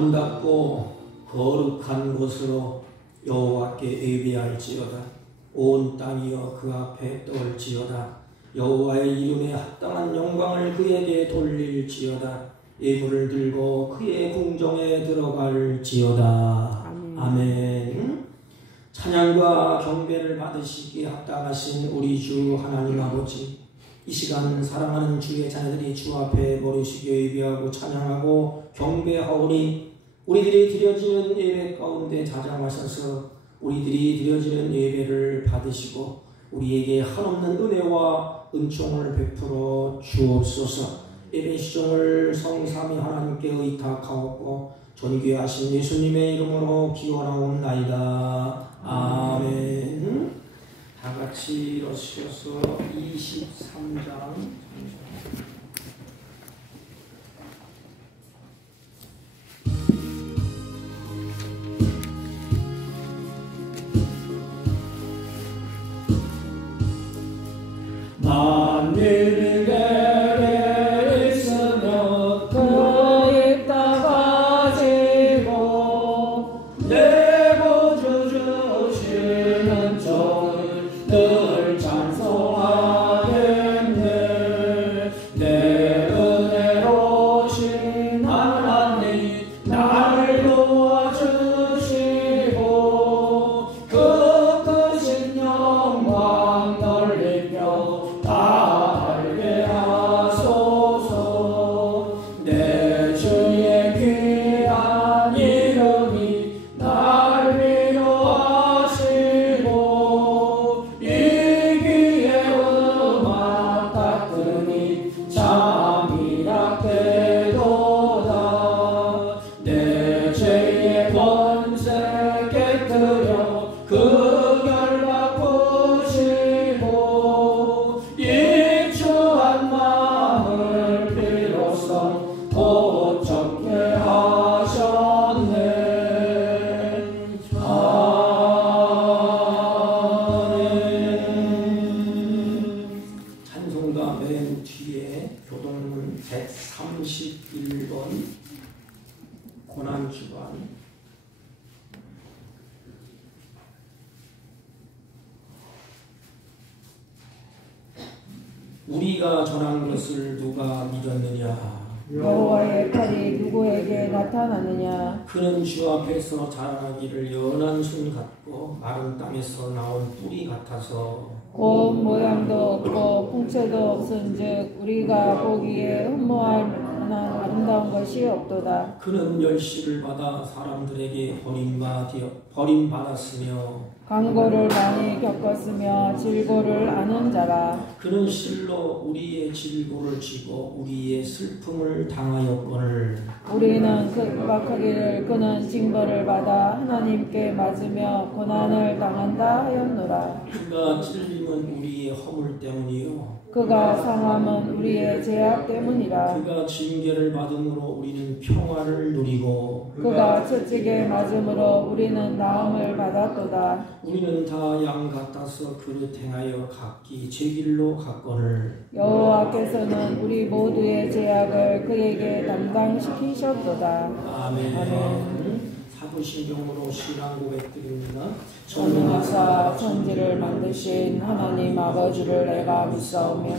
아름답고 거룩한 곳으로 여호와께 예배할지어다. 온 땅이여 그 앞에 떨지어다. 여호와의 이름에 합당한 영광을 그에게 돌릴지어다. 예물을 들고 그의 궁정에 들어갈지어다. 아멘. 찬양과 경배를 받으시기에 합당하신 우리 주 하나님 아버지, 이 시간 사랑하는 주의 자녀들이 주 앞에 모르시게 예배하고 찬양하고 경배하오니 우리들이 드려지는 예배 가운데 자장하셔서 우리들이 드려지는 예배를 받으시고 우리에게 한없는 은혜와 은총을 베풀어 주옵소서. 예배 시종을 성삼위 하나님께 의탁하옵고 존귀하신 예수님의 이름으로 기원하옵나이다. 아멘. 다 같이 일어서셔서 23장 만민에게 있으며 그 입 다 가지고 내 구주 주시는 종을 늘 찬송하겠네. 내 은혜로우신 하나님 나를 도와주시고 그 크신 영광 넓히며 다 알게 하소서. 내 주의 귀한 이름이 날 위로하시고 이 귀에 음악 닦으니 잠이 약되도다. 내 죄의 권세 깨뜨려 그 결 바꾸시고 입주한 마음을 비로소 도착케 하셨네. 아멘. 찬송가 맨 뒤에 교동문 131번 고난주간 우리가 전한 것을 누가 믿었느냐? 여호와의 팔이 누구에게 나타나느냐? 그는 주 앞에서 자라나기를 연한 순 같고 마른 땅에서 나온 뿌리 같아서 꽃 모양도 없고 풍채도 없은즉 우리가 보기에 흠모할 만한 아름다운 것이 없도다. 그는 멸시를 받아 사람들에게 버림받았으며 강고를 많이 겪었으며 질고를 아는 자라. 그는 실로 우리의 질고를 지고 우리의 슬픔을 당하였거늘 우리는 극박하기를 그는 징벌을 받아 하나님께 맞으며 고난을 당한다 하였노라. 그가 찔림은 우리의 허물 때문이요 그가 상함은 우리의 죄악 때문이라. 그가 징계를 받음으로 우리는 평화를 누리고 그가 채찍에 맞음으로 우리는 나음을 받았도다. 우리는 다 양 같아서 그릇 행하여 각기 제 길로 갔거늘 여호와께서는 우리 모두의 죄악을 그에게 담당시키셨도다. 아멘. 아멘. 사도신경으로 신앙 고백드립니다. 전능하사 천지를 만드신 하나님 아버지를 내가 믿사오며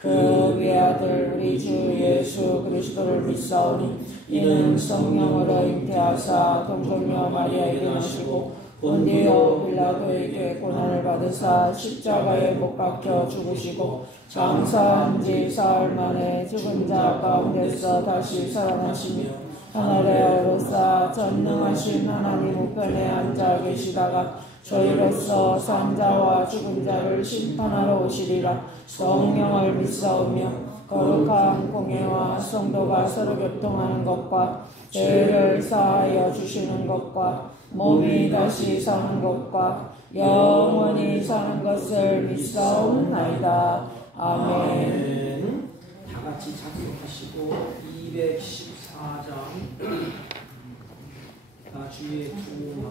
그 외아들 우리 주 예수 그리스도를 믿사오니 이는 성령으로 잉태하사 동정녀 마리아에게 나시고 본디오 빌라도에게 고난을 받으사 십자가에 못 박혀 죽으시고 장사한 지 사흘 만에 죽은 자 가운데서 다시 살아나시며 하늘에 오르사 전능하신 하나님 우편에 앉아 계시다가 저희로서 산자와 죽은 자를 심판하러 오시리라. 성령을 믿사오며 거룩한 공예와 성도가 서로 교통하는 것과 죄를 사하여 주시는 것과 몸이 다시 사는 것과 영원히 사는 것을 믿사옵나이다. 아멘. 다 같이 작곡하시고 214장 다 주의 두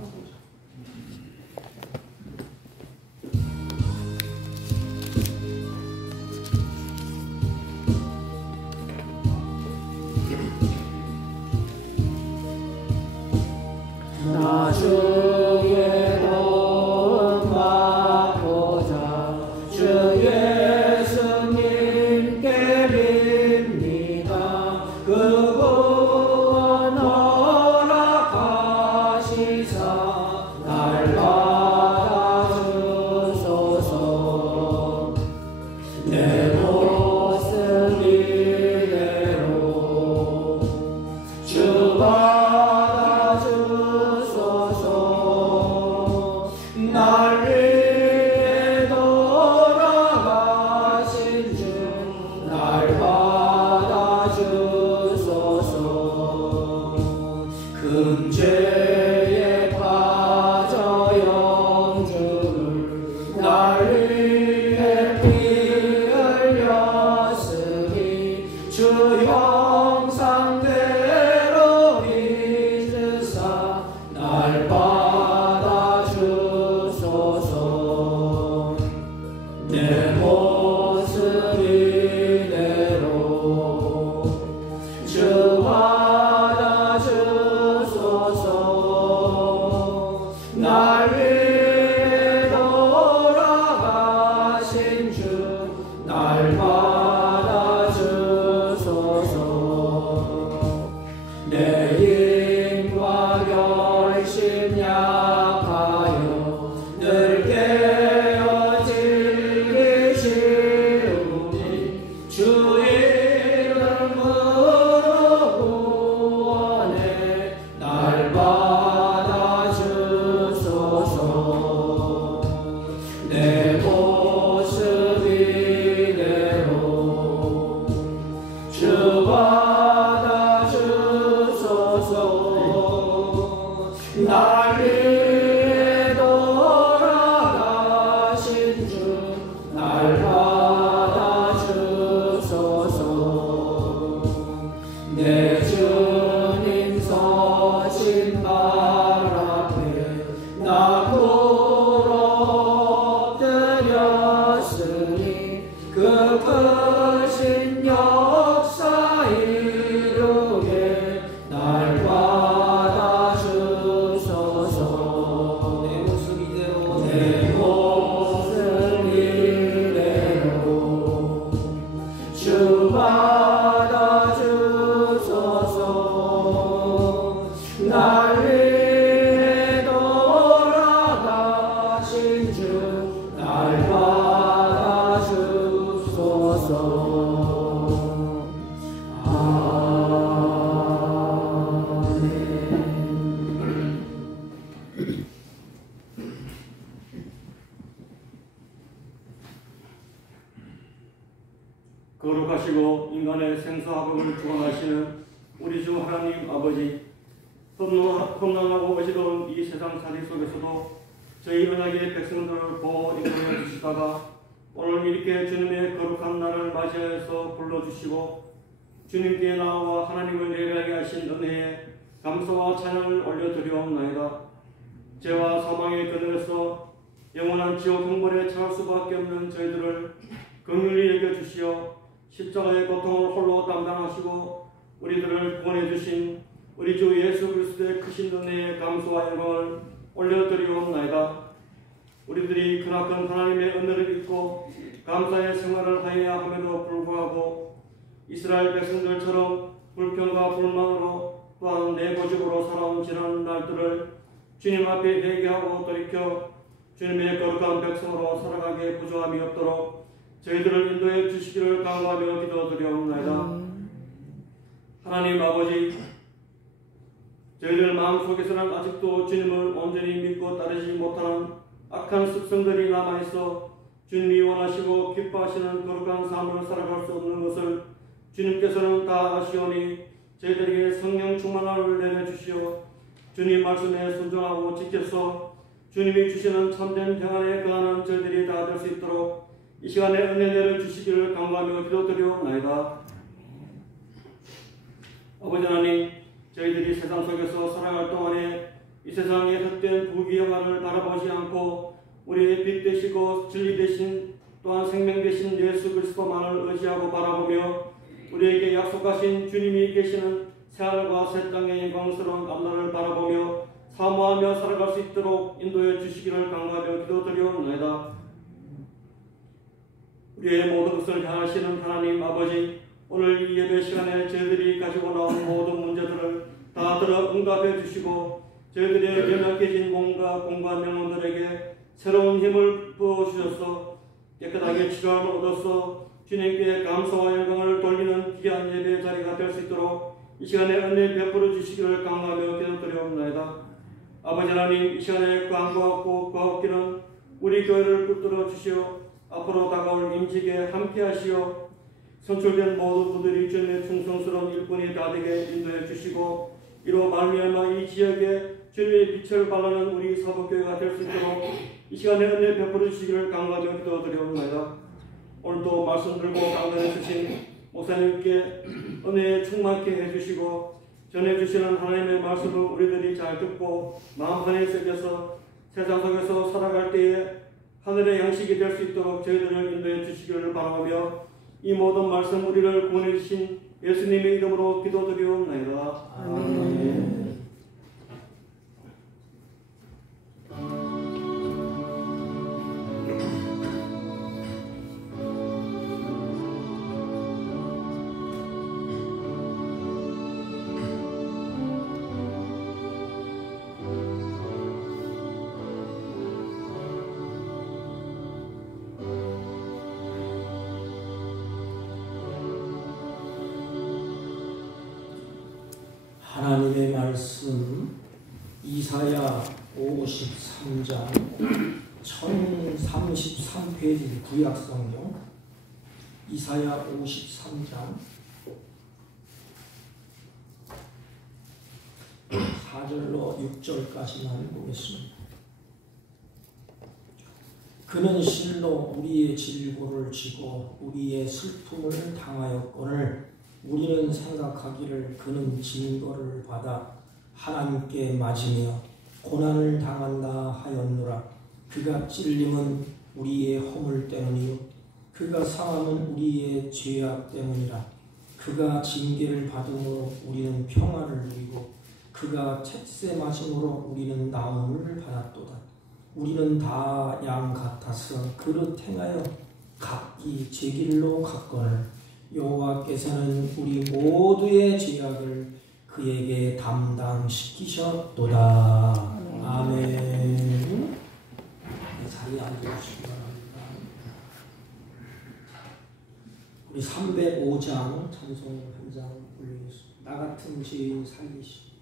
날 위해 돌아가신 주 날 받아주소서. 내 힘과 결심 약하여 늘 깨어지기 쉬우니 주 이름으로 구원해 날 받아주소서. 내 모습 이대로 주 받아주소서. 날 위해 돌아가신 주 날 받아주소서. 내 주님 서신 발 앞에 나 꿇어 엎드렸으니 그 크신 역사 이루게 날 받아주소서. 내 모습 이대로 내 모습 이대로 주 받아주소서. 날 위해 돌아가신 주 날 받아주소서. 아멘. 거룩하시고 인간의 생사화복을 주관하시는 우리 주 하나님 아버지, 험난하고 어지러운 이 세상 살이 속에서도 저희 언약의 백성들을 보호 인도해 주시다가 오늘 이렇게 주님의 거룩한 날을 맞이해서 불러주시고 주님께 나와 하나님을 예배하게 하신 은혜에 감사와 찬양을 올려드리옵나이다. 죄와 사망의 그늘에서 영원한 지옥 형벌에 처할 수밖에 없는 저희들을 긍휼히 여겨주시어 십자가의 고통을 홀로 담당하시고 우리들을 구원해 주신 우리 주 예수 그리스도의 크신 은혜에 감사와 영광을 올려드리옵나이다. 우리들이 크나큰 하나님의 은혜를 잊고 감사의 생활을 하여야 함에도 불구하고 이스라엘 백성들처럼 불평과 불만으로 또한 내 고집으로 살아온 지난 날들을 주님 앞에 회개하고 돌이켜 주님의 거룩한 백성으로 살아가게 부조함이 없도록 저희들을 인도해 주시기를 간구하며 기도드리옵나이다. 하나님 아버지, 저희들 마음속에서는 아직도 주님을 온전히 믿고 따르지 못하는 악한 습성들이 남아있어 주님이 원하시고 기뻐하시는 거룩한 삶을 살아갈 수 없는 것을 주님께서는 다 아시오니 저희들에게 성령 충만함을 내려주시어 주님 말씀에 순종하고 지켜서 주님이 주시는 참된 평안에 거하는 저희들이 다 될 수 있도록 이 시간에 은혜를 주시기를 간구하며 기도드리옵나이다. 아버지 하나님, 저희들이 세상 속에서 살아갈 동안에 이 세상의 헛된 부귀영화를 바라보지 않고 우리의 빛 되시고 진리 되신 또한 생명 되신 예수 그리스도만을 의지하고 바라보며 우리에게 약속하신 주님이 계시는 새하늘과 새 땅의 영광스러운 앞날을 바라보며 사모하며 살아갈 수 있도록 인도해 주시기를 간구하며 기도드리옵나이다. 우리의 모든 것을 향하시는 하나님 아버지, 오늘 이 예배 시간에 저희들이 가지고 나온 모든 문제들을 다 들어 응답해 주시고 저희들의 연약해진 몸과 공간 영혼들에게 새로운 힘을 부어주셔서 깨끗하게 치료함을 얻어서 주님께 감사와 영광을 돌리는 귀한 예배 자리가 될 수 있도록 이 시간에 은혜 베풀어 주시기를 간구하며 기도드리옵나이다. 아버지 하나님, 이 시간에 간구하고 구하옵기는 우리 교회를 붙들어 주시어 앞으로 다가올 임직에 함께하시어 선출된 모든 분들이 주님의 충성스러운 일꾼이 다 되게 인도해 주시고 이로 말미암아 이 지역에 주님의 빛을 발하는 우리 사복교회가 될 수 있도록 이 시간에 은혜 베풀어 주시기를 간구하며 기도드리옵나이다. 오늘도 말씀 들고 강단해 주신 목사님께 은혜에 충만케 해주시고 전해주시는 하나님의 말씀을 우리들이 잘 듣고 마음판에 새겨서 세상 속에서 살아갈 때에 하늘의 양식이 될 수 있도록 저희들을 인도해 주시기를 바라며 이 모든 말씀 우리를 구원해 주신 예수님의 이름으로 기도드리옵나이다. 아멘. 이사야 53장 1033페이지 구약성경 이사야 53장 4절로 6절까지만 보겠습니다. 그는 실로 우리의 질고를 지고 우리의 슬픔을 당하였거늘 우리는 생각하기를 그는 징벌을 받아 하나님께 맞으며 고난을 당한다 하였노라. 그가 찔림은 우리의 허물 때문이요 그가 상함은 우리의 죄악 때문이라. 그가 징계를 받음으로 우리는 평화를 누리고 그가 책세 맞음으로 우리는 나음을 받았도다. 우리는 다 양 같아서 그릇 행하여 각기 제 길로 갔거늘 여호와께서는 우리 모두의 죄악을 그에게 담당시키셨도다. 아멘. 자리에 앉아주시기 바랍니다. 우리 305장 찬송 한 장 올리겠습니다. 나 같은 죄인 살리시.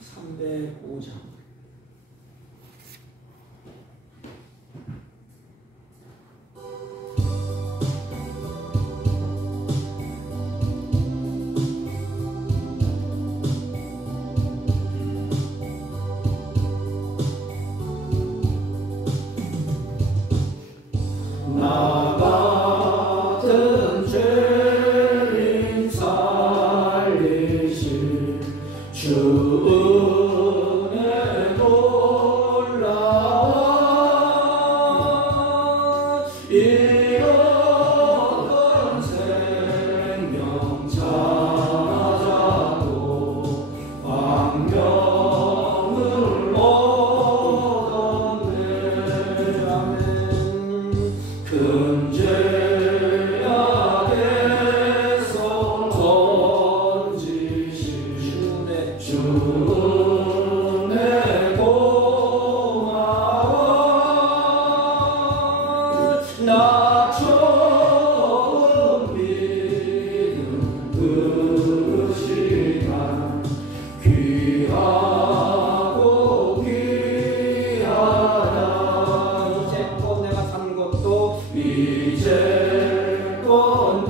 305장. 나 같은 죄인 살리실 주 은혜 놀라워 잃어간 생명 찾아도 광명을 얻었네. 아멘. 큰 죄악에서 건지실 주의 고마워. 나처럼 믿음 그 시간 귀하고 귀하다. 이제껏 내가 산 것도 이제껏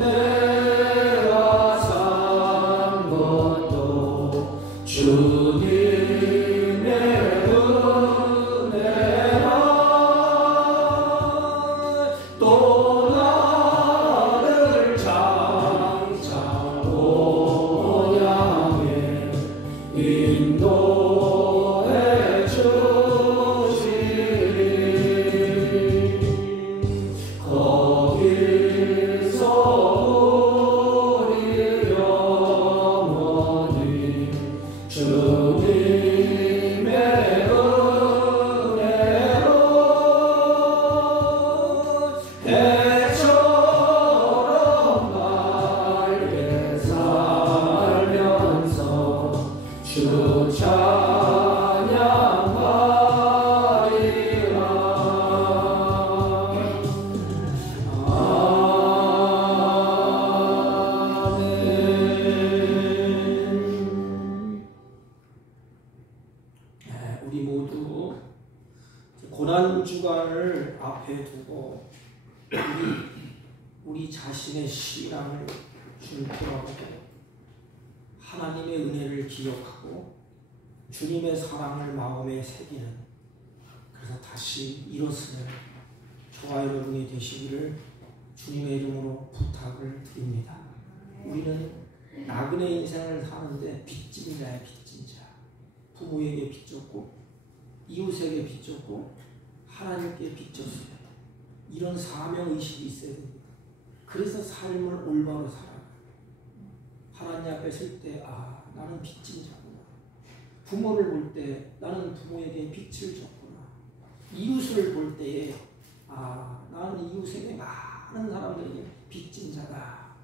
내가 산 것도 주님의 은혜라. 또 나를 장차 본향에 인도해 주시리. 거기서 우리 영원히 주님의 은혜로 해처럼 맑게 살면서 주 찬양하리라. 우리 모두 고난 주간을 앞에 두고 우리 자신의 신앙을 준표하고 하나님의 은혜를 기억하고 주님의 사랑을 마음에 새기는, 그래서 다시 일어서는 저와 여러분이 되시기를 주님의 이름으로 부탁을 드립니다. 우리는 나그네 인생을 사는데 빚진 자야, 빚진 자. 부모에게 빚졌고 이웃에게 빚졌고 하나님께 빚졌어요. 이런 사명의식이 있어야 됩니다. 그래서 삶을 올바로 살아가요. 하나님 앞에 설 때 나는 빚진 자구나. 부모를 볼 때 나는 부모에게 빚을 졌구나. 이웃을 볼 때에 나는 이웃에게 많은 사람들에게 빚진 자다.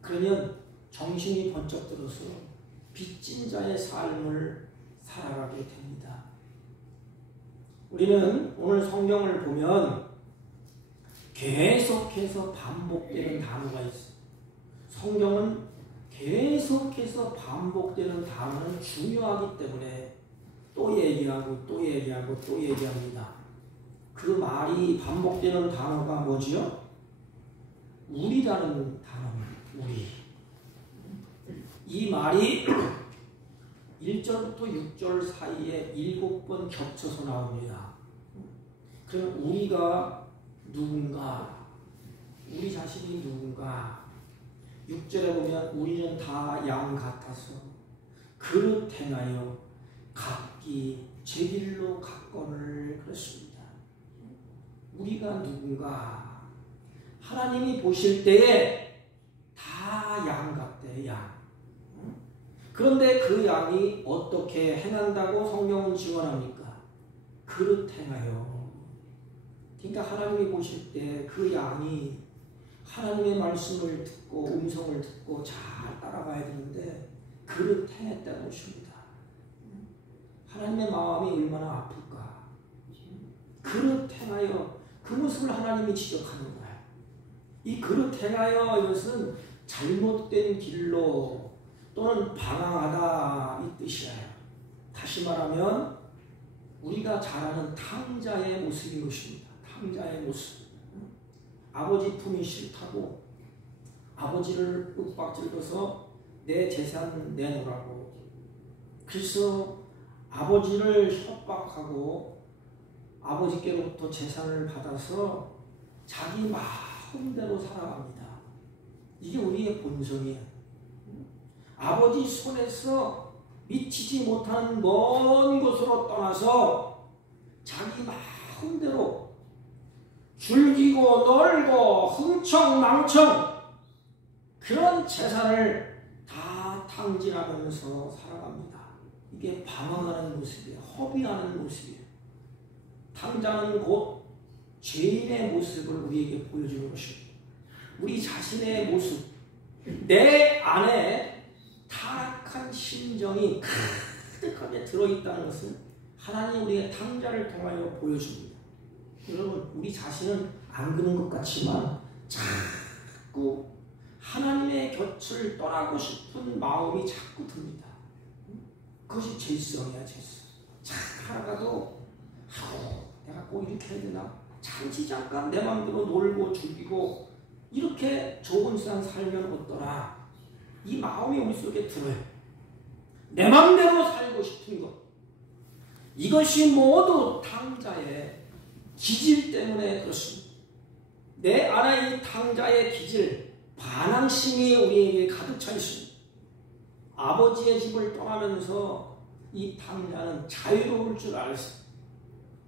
그러면 정신이 번쩍 들어서 빚진 자의 삶을 살아가게 됩니다. 우리는 오늘 성경을 보면 계속해서 반복되는 단어가 있어요. 성경은 계속해서 반복되는 단어는 중요하기 때문에 또 얘기하고 또 얘기하고 또 얘기합니다. 그 말이 반복되는 단어가 뭐지요? 우리라는 단어입니다. 우리. 이 말이 1절부터 6절 사이에 7번 겹쳐서 나옵니다. 그럼 우리가 누군가? 우리 자신이 누군가? 6절에 보면 우리는 다 양 같아서 그릇 행하여 각기 제 길로 갔거늘 그랬습니다. 우리가 누군가? 하나님이 보실 때에 다 양 같대, 양. 그런데 그 양이 어떻게 행한다고 성경은 증언합니까? 그릇 행하여. 그러니까 하나님이 보실 때 그 양이 하나님의 말씀을 듣고 음성을 듣고 잘 따라가야 되는데 그릇 행했다는 것입니다. 하나님의 마음이 얼마나 아플까? 그릇 행하여 그 모습을 하나님이 지적하는 거예요. 이 그릇 행하여 이것은 잘못된 길로 또는 방황하다 이 뜻이에요. 다시 말하면 우리가 잘 아는 탕자의 모습인 것입니다. 탕자의 모습. 아버지 품이 싫다고 아버지를 윽박질러서 내 재산 내놓으라고. 그래서 아버지를 협박하고 아버지께로부터 재산을 받아서 자기 마음대로 살아갑니다. 이게 우리의 본성이에요. 아버지 손에서 미치지 못하는 먼 곳으로 떠나서 자기 마음대로 즐기고 놀고 흥청망청 그런 재산을 다 탕진하면서 살아갑니다. 이게 방황하는 모습이에요. 허비하는 모습이에요. 탕자는 곧 죄인의 모습을 우리에게 보여주는 것입니다. 우리 자신의 모습, 내 안에 타락한 심정이 가득하게 들어있다는 것을 하나님 우리의 탕자를 통하여 보여줍니다. 여러분, 우리 자신은 안 그런 것 같지만 자꾸 하나님의 곁을 떠나고 싶은 마음이 자꾸 듭니다. 그것이 죄성이야, 죄성. 잘 하다가도 내가 꼭 이렇게 해야 되나? 잠시 잠깐 내 마음대로 놀고 즐기고 이렇게 좋은 세상 살면 어떠나? 이 마음이 우리 속에 들어요. 내 마음대로 살고 싶은 것. 이것이 모두 탕자의 기질 때문에 그렇습니다. 내 안에 이 탕자의 기질, 반항심이 우리에게 가득 차 있습니다. 아버지의 집을 떠나면서 이 탕자는 자유로울 줄 알았어요.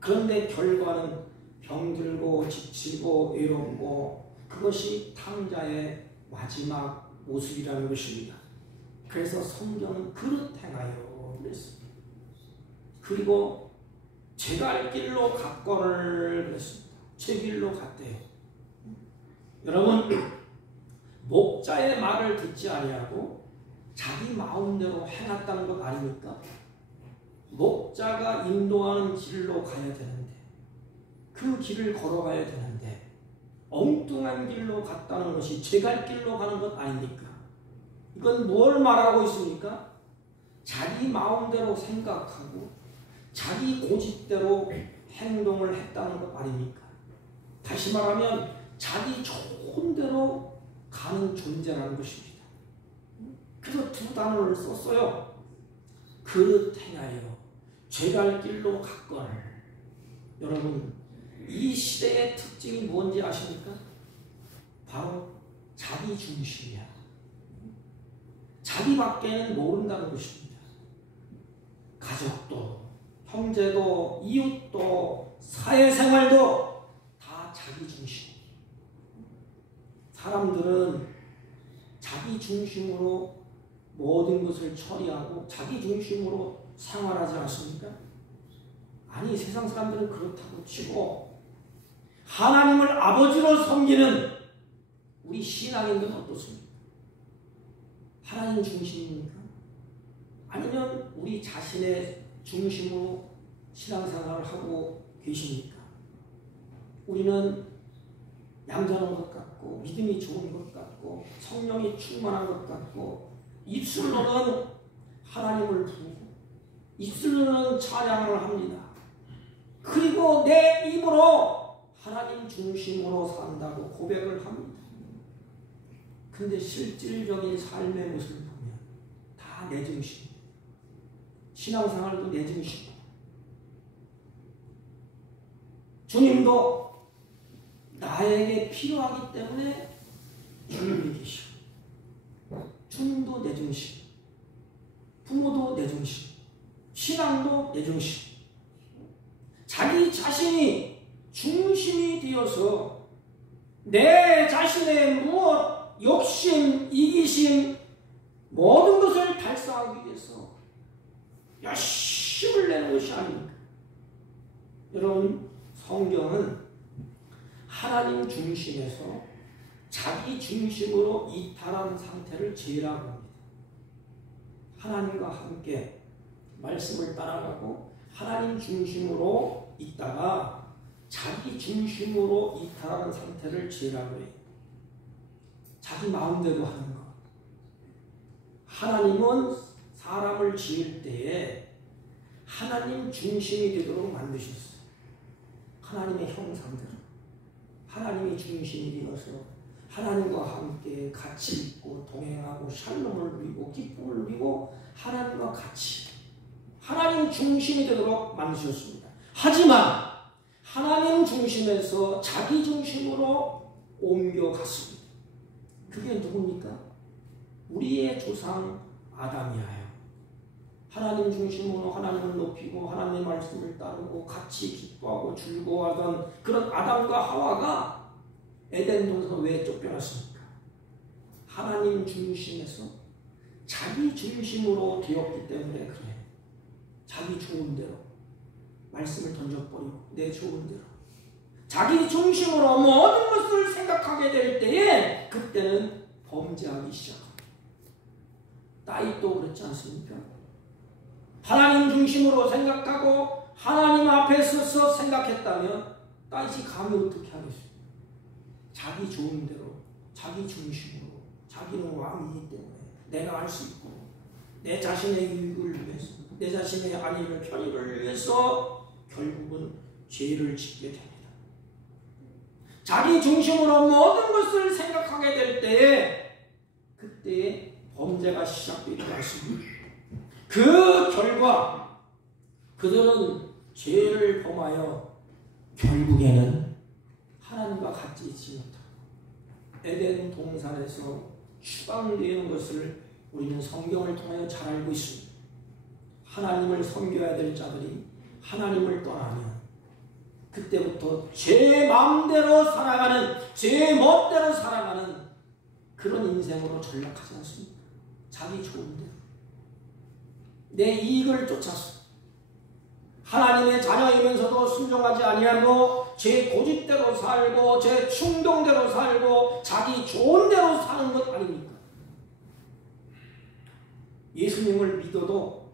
그런데 결과는 병들고 지치고 외롭고 그것이 탕자의 마지막 모습이라는 것입니다. 그래서 성경은 그릇 행하여 그랬습니다. 그리고 제 갈 길로 갔거늘 그랬습니다. 제 길로 갔대요. 여러분, 목자의 말을 듣지 아니하고 자기 마음대로 행했다는 것 아닙니까? 목자가 인도하는 길로 가야 되는데 그 길을 걸어가야 되는데 엉뚱한 길로 갔다는 것이 제 갈 길로 가는 것 아닙니까? 이건 뭘 말하고 있습니까? 자기 마음대로 생각하고 자기 고집대로 행동을 했다는 것 아닙니까? 다시 말하면 자기 좋은 대로 가는 존재라는 것입니다. 그래서 두 단어를 썼어요. 그릇 행하여 제 갈 길로 갔거늘. 여러분, 이 시대의 특징이 뭔지 아십니까? 바로 자기 중심이야. 자기밖에는 모른다는 것입니다. 가족도, 형제도, 이웃도, 사회생활도 다 자기 중심. 사람들은 자기 중심으로 모든 것을 처리하고 자기 중심으로 생활하지 않습니까? 아니, 세상 사람들은 그렇다고 치고 하나님을 아버지로 섬기는 우리 신앙인들은 어떻습니까? 하나님 중심입니까? 아니면 우리 자신의 중심으로 신앙생활을 하고 계십니까? 우리는 얌전한 것 같고 믿음이 좋은 것 같고 성령이 충만한 것 같고 입술로는 하나님을 부르고 입술로는 찬양을 합니다. 그리고 내 입으로 하나님 중심으로 산다고 고백을 합니다. 근데 실질적인 삶의 모습을 보면 다 내 중심. 신앙생활도 내 중심. 주님도 나에게 필요하기 때문에 주님이 계시고, 주님도 내 중심, 부모도 내 중심, 신앙도 내 중심. 자기 자신이 중심이 되어서 내 자신의 무엇, 욕심, 이기심, 모든 것을 달성하기 위해서 열심을 내는 것이 아닙니까? 여러분, 성경은 하나님 중심에서 자기 중심으로 이탈한 상태를 죄라고 합니다. 하나님과 함께 말씀을 따라가고 하나님 중심으로 있다가 자기 중심으로 이탈하는 상태를 죄라고 해요. 자기 마음대로 하는 것. 하나님은 사람을 지을 때에 하나님 중심이 되도록 만드셨어요. 하나님의 형상대로. 하나님이 중심이 되어서 하나님과 함께 같이 있고 동행하고 샬롬을 누리고 기쁨을 누리고 하나님과 같이 하나님 중심이 되도록 만드셨습니다. 하지만 하나님 중심에서 자기 중심으로 옮겨갔습니다. 그게 누굽니까? 우리의 조상 아담이에요. 하나님 중심으로 하나님을 높이고 하나님의 말씀을 따르고 같이 기뻐하고 즐거워하던 그런 아담과 하와가 에덴 동산에서 왜 쫓겨났습니까? 하나님 중심에서 자기 중심으로 되었기 때문에 그래요. 자기 좋은 대로 말씀을 던져버리고 내 좋은 대로 자기 중심으로 모든 것을 생각하게 될 때에 그때는 범죄하기 시작합니다. 다윗도 그렇지 않습니까? 하나님 중심으로 생각하고 하나님 앞에 서서 생각했다면 다윗이 감히 어떻게 하겠어요? 자기 좋은 대로 자기 중심으로 자기는 왕이기 때문에 내가 할 수 있고 내 자신의 유익을 위해서 내 자신의 안위를 편의를 위해서 결국은 죄를 짓게 됩니다. 자기 중심으로 모든 것을 생각하게 될 때에 그때에 범죄가 시작되지 않습니다. 그 결과 그들은 죄를 범하여 결국에는 하나님과 같이 있지 못하고 에덴 동산에서 추방되는 것을 우리는 성경을 통하여 잘 알고 있습니다. 하나님을 섬겨야 될 자들이 하나님을 떠나면 그때부터 제 마음대로 살아가는 제 멋대로 살아가는 그런 인생으로 전락하지 않습니까? 자기 좋은 대로 내 이익을 쫓아서 하나님의 자녀이면서도 순종하지 아니하고 제 고집대로 살고 제 충동대로 살고 자기 좋은 대로 사는 것 아닙니까? 예수님을 믿어도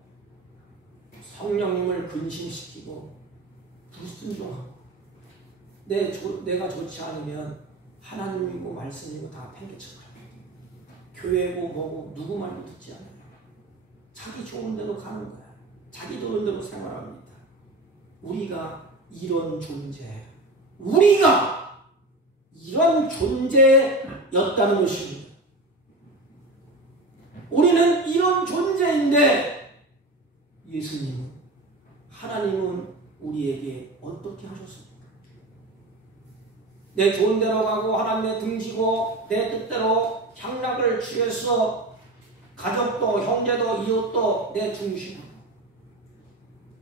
성령님을 근심시키고 불순종하고 내가 좋지 않으면 하나님이고 말씀이고 다 팽개쳐버려요. 교회고 뭐고 누구 말도 듣지 않아요. 자기 좋은 대로 가는 거야. 자기 좋은 대로 생활합니다. 우리가 이런 존재, 우리가 이런 존재였다는 것입니다. 우리는 이런 존재인데 예수님은 하나님은 우리에게 어떻게 하셨습니까? 내 좋은 대로 가고 하나님의 등지고 내 뜻대로 향락을 취해서 가족도 형제도 이웃도 내 중심으로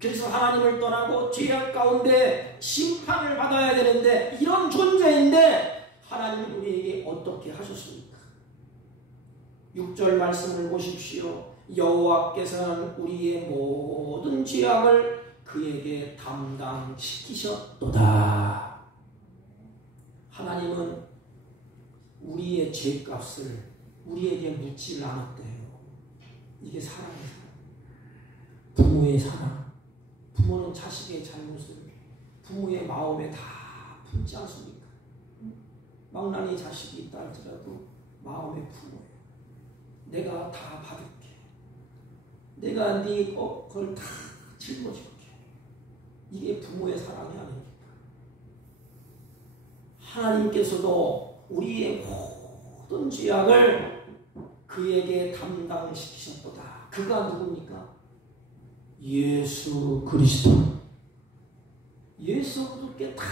그래서 하나님을 떠나고 죄악 가운데 심판을 받아야 되는데 이런 존재인데 하나님이 우리에게 어떻게 하셨습니까? 6절 말씀을 보십시오. 여호와께서는 우리의 모든 죄악을 그에게 담당시키셨도다. 하나님은 우리의 죄값을 우리에게 묻지 않았대요. 이게 사랑의 사랑. 부모의 사랑. 부모는 자식의 잘못을 부모의 마음에 다 품지 않습니까? 망나니 자식이 있다 할지라도 마음에 품어요. 내가 다 받을게. 내가 네 그걸 다 짊어질게. 이게 부모의 사랑이 아닙니까? 하나님께서도 우리의 모든 죄악을 그에게 담당시키셨도다. 그가 누굽니까? 예수 그리스도. 예수 그리스도께 다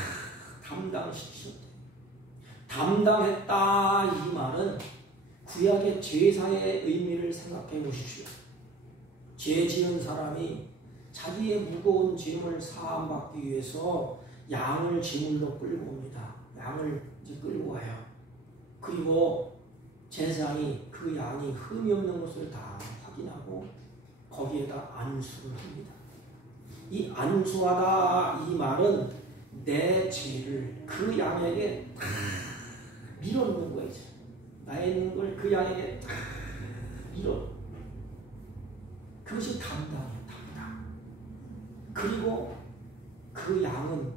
담당시키셨대. 담당했다 이 말은 구약의 제사의 의미를 생각해 보십시오. 죄 지은 사람이 자기의 무거운 짐을 사함받기 위해서 양을 제물로 끌고 옵니다. 양을 이제 끌고 와요. 그리고 제사장이 그 양이 흠이 없는 것을 다 확인하고 거기에다 안수를 합니다. 이 안수하다 이 말은 내 죄를 그 양에게 다 밀어넣는 거예요. 나에 있는 걸 그 양에게 다 밀어. 그것이 담당이에요. 담당. 그리고 그 양은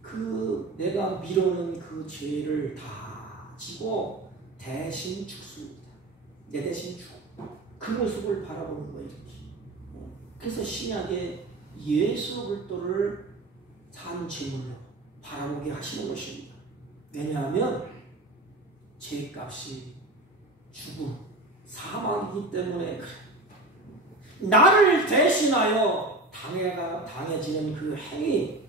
그 내가 밀어넣은 그 죄를 다 지고 대신 죽습니다. 내 대신 죽어. 그 모습을 바라보는 거예요. 이렇게. 그래서 신약에 예수 그리스도를 산 제물로 바라보게 하시는 것입니다. 왜냐하면 죄값이 죽음, 사망이기 때문에 나를 대신하여 당해지는 그 행위,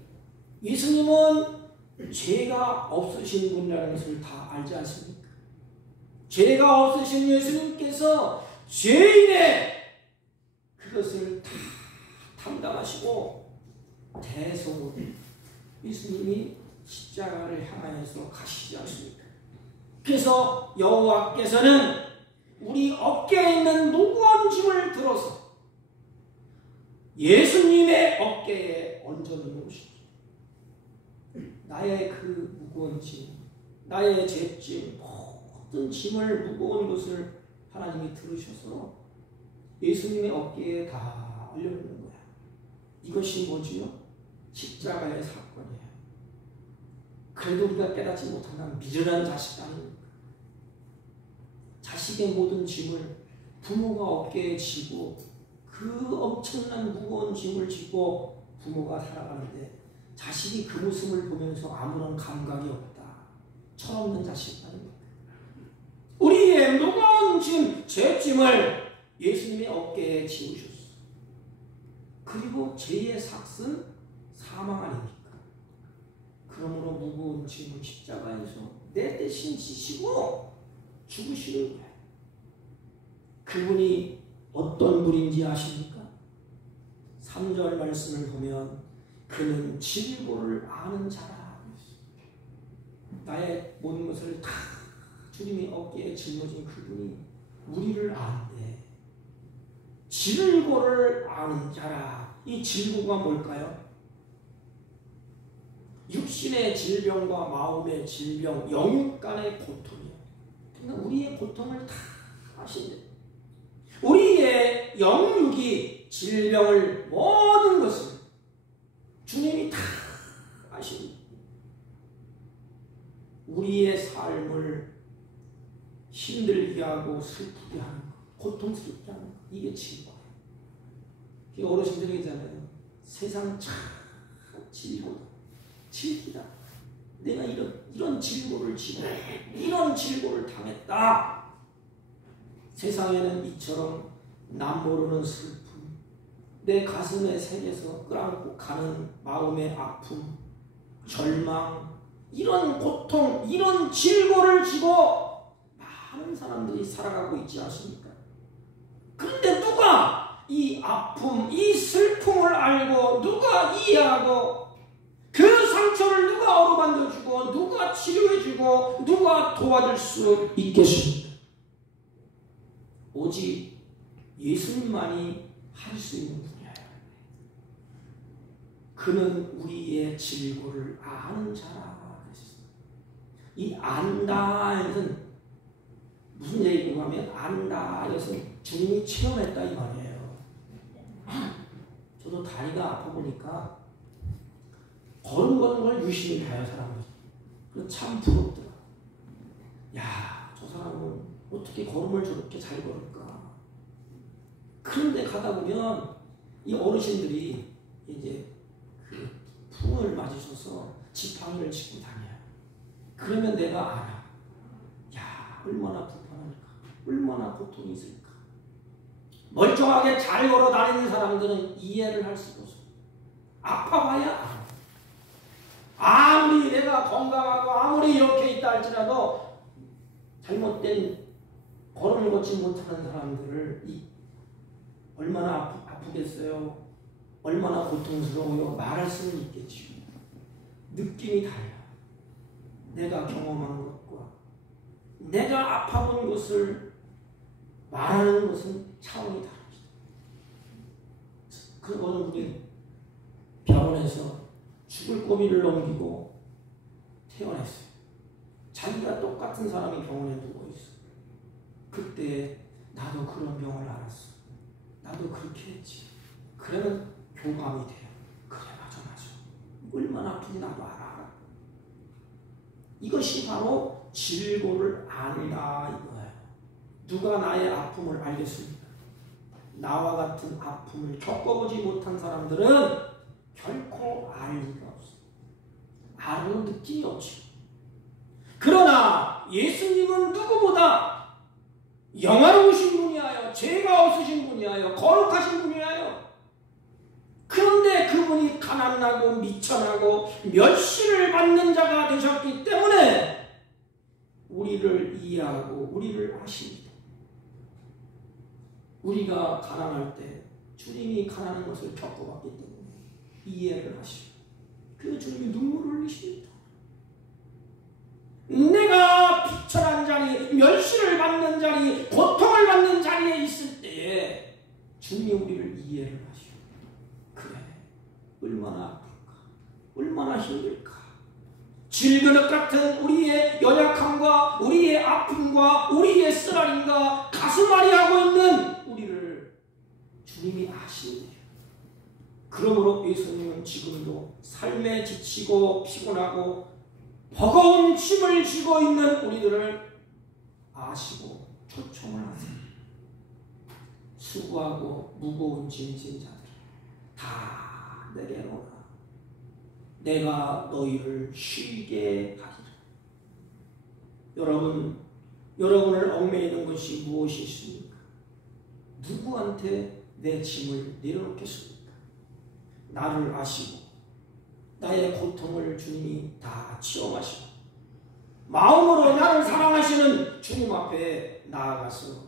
예수님은 죄가 없으신 분이라는 것을 다 알지 않습니까? 죄가 없으신 예수님께서 죄인의 그것을 다 담당하시고 대속으로 예수님이 십자가를 향하여서 가시지 않습니까? 그래서 여호와께서는 우리 어깨에 있는 무거운 짐을 들어서 예수님의 어깨에 얹어 놓으십니다. 나의 그 무거운 짐, 나의 죄짐, 모든 짐을 무거운 것을 하나님이 들으셔서 예수님의 어깨에 다 올려놓는 거야. 이것이 뭐지요? 십자가의 사건이에요. 그래도 우리가 깨닫지 못한다면 미련한 자식 아닙니까? 자식의 모든 짐을 부모가 어깨에 지고 그 엄청난 무거운 짐을 지고 부모가 살아가는데 자식이 그 모습을 보면서 아무런 감각이 없다. 철없는 자식 아닙니까? 우리의 무거운 짐, 죄짐을 예수님의 어깨에 지우셨어. 그리고 죄의 삭은 사망 아닙니까? 그러므로 무거운 짐을 십자가에서 내 대신 지시고 죽으시는 거예요. 그분이 어떤 분인지 아십니까? 3절 말씀을 보면 그는 질고를 아는 자라. 나의 모든 것을 다 주님의 어깨에 짊어진 그분이 우리를 아는데 질고를 아는 자라. 이 질고가 뭘까요? 육신의 질병과 마음의 질병, 영육 간의 고통이에요. 그러니까 우리의 고통을 다 아신대. 우리의 영육이 질병을 모든 것을 주님이 다 아십니다. 우리의 삶을 힘들게 하고 슬프게 하는 것, 고통스럽게 하는 것, 이게 질거예요. 어르신들이 있잖아요. 세상 참 질고다. 질기다. 내가 이런 질고를 지고 이런 질고를 당했다. 세상에는 이처럼 남 모르는 슬픔, 내 가슴에 새겨서 끌어안고 가는 마음의 아픔, 절망, 이런 고통, 이런 질고를 지고 많은 사람들이 살아가고 있지 않습니까? 그런데 누가 이 아픔, 이 슬픔을 알고 누가 이해하고 그 상처를 누가 어루만져주고 누가 치료해주고 누가 도와줄 수 있겠습니까? 오직 예수님만이 할 수 있는 분이에요. 그는 우리의 질고를 아는 자라 그랬어요. 이 안다에는 무슨 얘기인가 하면 안다 해서 주님이 체험했다 이 말이에요. 저도 다리가 아파 보니까 걸음 걷는 걸 유심히 봐요, 사람이. 참 부럽더라. 야, 저 사람은 어떻게 걸음을 저렇게 잘 걸을까? 그런데 가다 보면 이 어르신들이 이제 그 풍을 맞으셔서 지팡이를 짚고 다녀요. 그러면 내가 알아. 야, 얼마나 불편할까. 얼마나 고통이 있을까. 멀쩡하게 잘 걸어 다니는 사람들은 이해를 할 수가 없어. 아파봐야 알아. 아무리 내가 건강하고 아무리 이렇게 있다 할지라도 잘못된 걸음을 걷지 못하는 사람들을 얼마나 아프겠어요? 얼마나 고통스러워요? 말할 수는 있겠죠. 느낌이 달라. 내가 경험한 것과 내가 아파본 것을 말하는 것은 차원이 다릅니다. 그거는 우리 병원에서 죽을 고비를 넘기고 퇴원했어요. 자기가 똑같은 사람이 병원에 누워있어. 그때 나도 그런 병을 알았어. 나도 그렇게 했지. 그러면 교감이 돼요. 그래, 맞아. 얼마나 아픈지 나도 알아. 이것이 바로 진보를 안다 이거예요. 누가 나의 아픔을 알겠습니까? 나와 같은 아픔을 겪어보지 못한 사람들은 결코 알 리가 없어요. 알아도 느낌이 없죠. 그러나 예수님은 누구보다 영화로우신 분이하여 죄가 없으신 분이하여 거룩하신 분이하여 그런데 그분이 가난하고 미천하고 멸시를 받는 자가 되셨기 때문에 우리를 이해하고 우리를 아십니다. 우리가 가난할 때 주님이 가난한 것을 겪어봤기 때문에 이해를 하시고 그 주님이 눈물을 흘리십니다. 내가 비천한 자리, 멸시를 받는 자리, 고통을 받는 자리에 있을 때에 주님이 우리를 이해를 하시고 그래, 얼마나 아플까, 얼마나 힘들까. 질그릇 같은 우리의 연약함과 우리의 아픔과 우리의 쓰라림과 가슴앓이 하고 있는 우리를 주님이 아시는데요. 그러므로 예수님은 지금도 삶에 지치고 피곤하고 버거운 짐을 지고 있는 우리들을 아시고 초청을 하세요. 수고하고 무거운 짐진 자들 다 내게 오라. 내가 너희를 쉬게 하리라. 여러분을 얽매이는 것이 무엇이 있습니까? 누구한테 내 짐을 내려놓겠습니까? 나를 아시고 나의 고통을 주님이 다 체험하시고 마음으로 나를 사랑하시는 주님 앞에 나아가서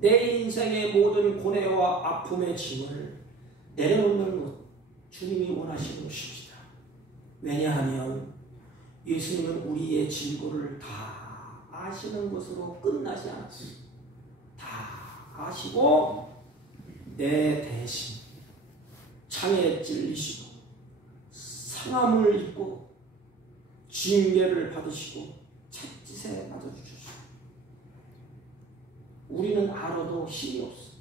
내 인생의 모든 고뇌와 아픔의 짐을 내려놓는 것 주님이 원하시는 것입니다. 왜냐하면 예수님은 우리의 질고를 다 아시는 것으로 끝나지 않았습니다. 다 아시고 내 대신 창에 찔리시고 상함을 입고 징계를 받으시고 채찍에 맞아주셨습니다. 우리는 알아도 힘이 없어.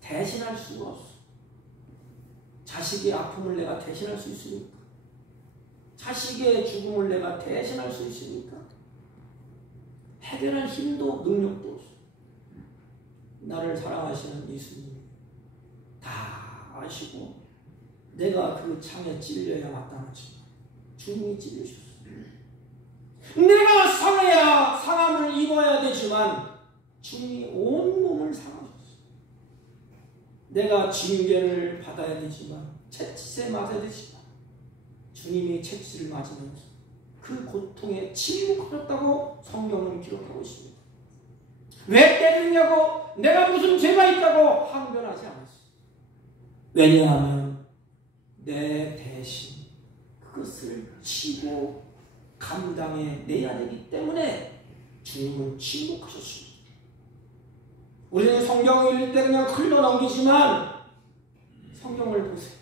대신할 수가 없어. 자식의 아픔을 내가 대신할 수 있습니까? 자식의 죽음을 내가 대신할 수 있습니까? 해결할 힘도 능력도 없어. 나를 사랑하시는 예수님이 다 아시고 내가 그 창에 찔려야 마땅하지만 주님이 찔리셨어. 내가 상해야 상함을 입어야 되지만 주님이 온몸을 상하셨어. 내가 징계를 받아야 되지만 채찍에 맞아야 되지만 주님이 채찍을 맞으면서 그 고통에 치유하셨다고 성경은 기록하고 있습니다. 왜 때리냐고 내가 무슨 죄가 있다고 항변하지 않았어. 왜냐하면 내 대신 그것을 치고 감당해 내야 되기 때문에 주님은 침묵하셨습니다. 우리는 성경을 읽을 때 그냥 흘러넘기지만 성경을 보세요.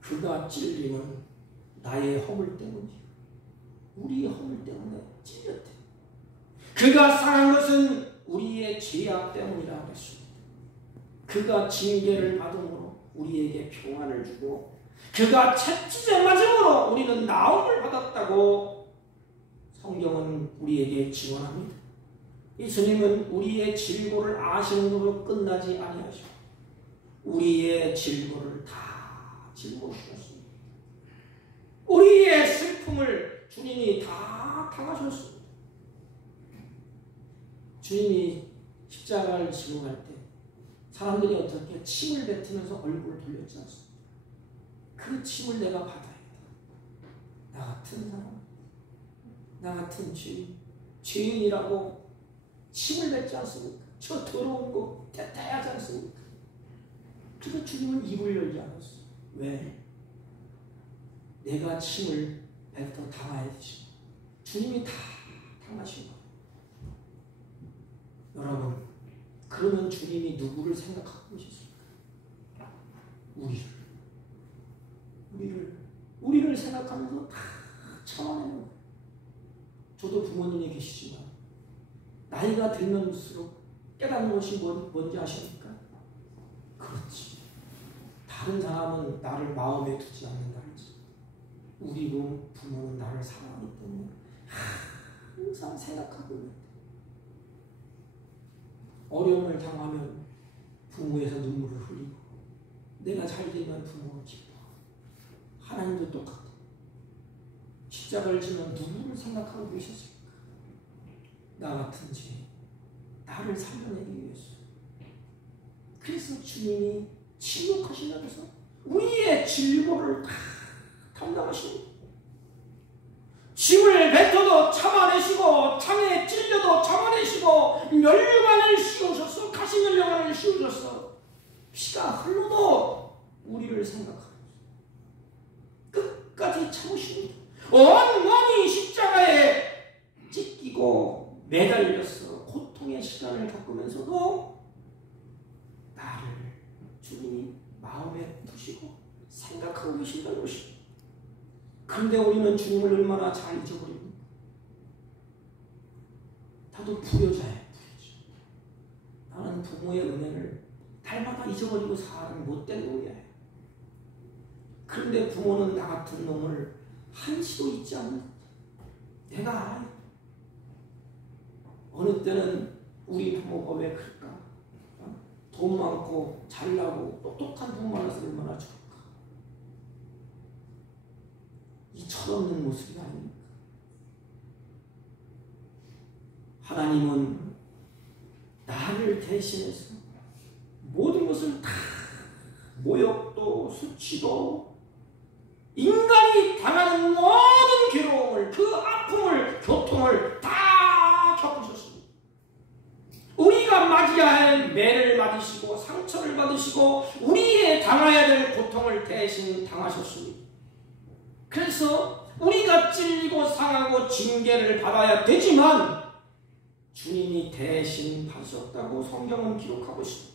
그가 찔림은 나의 허물 때문이에요. 우리의 허물 때문에 찔렸대. 그가 상한 것은 우리의 죄악 때문이라고 했습니다. 그가 징계를 받음으로 우리에게 평안을 주고 그가 채찍에 맞음으로 우리는 나음을 받았다고 성경은 우리에게 증언합니다. 예수님은 우리의 질고를 아시는 것으로 끝나지 아니하시고 우리의 질고를 다 짊어지셨습니다. 우리의 슬픔을 주님이 다 당하셨습니다. 주님이 십자가를 지고 갈 때 사람들이 어떻게 침을 뱉으면서 얼굴을 돌렸지 않습니까? 그 침을 내가 받아야겠다. 나 같은 사람, 나 같은 죄인이라고 침을 뱉지 않습니까? 저 더러운 거 대타하지 않습니까? 그래서 주님은 입을 열지 않았어요. 왜? 내가 침을 뱉어 당해야 되지. 주님이 다 당하신 거예요. 여러분, 그러면 주님이 누구를 생각하고 계셨습니까? 우리를 생각하면서 다 참아내는 거예요. 저도 부모님이 계시지만 나이가 들면수록 깨닫는 것이 뭔지 아십니까? 그렇지. 다른 사람은 나를 마음에 두지 않는다 그러지. 우리 부모는 나를 사랑하기 때문에 항상 생각하고 있는데 어려움을 당하면 부모에서 눈물을 흘리고 내가 잘 되면 부모가 기뻐. 하나님도 똑같아. 십자가를 지면 누구를 생각하고 계셨습니까? 나 같은 죄, 나를 살려내기 위해서. 그래서 주님이 침묵하시면서 우리의 질고를 다 담당하십니다. 짐을 뱉어도 참아내시고 창에 찔려도 참아내시고 면류관을 씌우셔서 가시면류관을 씌우셔서 피가 흘러도 우리를 생각하면서 끝까지 참으십니다. 온몸이 십자가에 찢기고 매달려서 고통의 시간을 겪으면서도 나를 주님이 마음에 두시고 생각하고 계신다는 것입니다. 그런데 우리는 주님을 얼마나 잘 잊어버립니까? 나도 불효자예요. 나는 부모의 은혜를 달마다 잊어버리고 사는 못된 놈이에요. 그런데 부모는 나 같은 놈을 한시도 잊지 않는다. 내가 알아요. 어느 때는 우리 부모가 왜 그럴까? 돈 많고 잘나고 똑똑한 부모 만나서 얼마나 좋을까? 이 철없는 모습이 아닙니까? 하나님은 나를 대신해서 모든 것을 다 모욕도 수치도 인간이 당하는 모든 괴로움을 그 아픔을 고통을 다 겪으셨습니다. 우리가 맞이해야 할 매를 맞으시고 상처를 받으시고 우리의 당해야 될 고통을 대신 당하셨습니다. 그래서 우리가 찔리고 상하고 징계를 받아야 되지만 주님이 대신 받으셨다고 성경은 기록하고 있습니다.